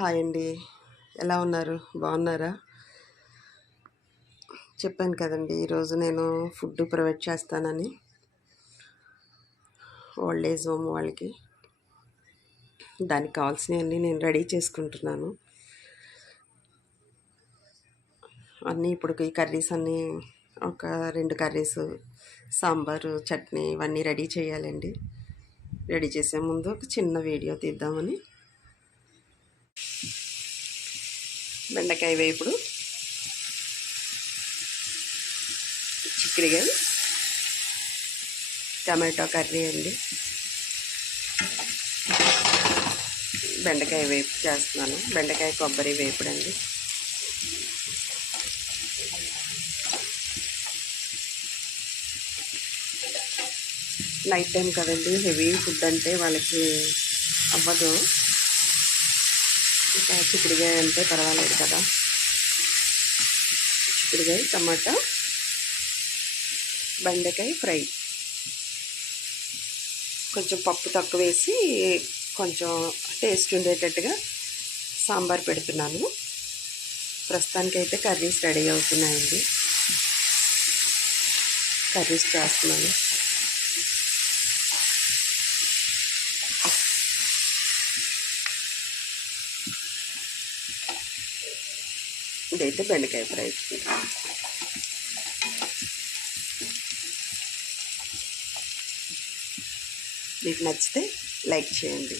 Hi అండి. ఎలా ఉన్నారు? బాగున్నారా? చెప్పాను కదండి, ఈరోజు నేను ఫుడ్ ప్రొవైడ్ చేస్తానని ఓల్డ్ ఏజ్ హోమ్ వాళ్ళకి. దానికి కావాల్సినవన్నీ నేను రెడీ చేసుకుంటున్నాను. అన్నీ ఇప్పుడు ఈ కర్రీస్ అన్నీ ఒక 2 కర్రీస్, సాంబారు, చట్నీ ఇవన్నీ రెడీ చేయాలండి. రెడీ చేసే ముందు ఒక చిన్న వీడియో తీద్దామని. బెండకాయ వేపుడు, చిక్కుడుకాయ, టమాటో కర్రీ అండి. బెండకాయ వేపు చేస్తున్నాను. బెండకాయ కొబ్బరి వేపుడు అండి. నైట్ టైం కదండి, హెవీ ఫుడ్ అంటే వాళ్ళకి అవ్వదు. ఇంకా చిక్కుడుకాయ అంటే పర్వాలేదు కదా. చిక్కుడుకాయ, టమాటా, బెండకాయ ఫ్రై, కొంచెం పప్పు తక్కువ వేసి కొంచెం టేస్ట్ ఉండేటట్టుగా సాంబార్ పెడుతున్నాను. ప్రస్తుతానికైతే కర్రీస్ రెడీ అవుతున్నాయండి. కర్రీస్ చేస్తున్నాను. ఇదైతే బెండకాయ ఫ్రై. మీకు నచ్చితే లైక్ చేయండి.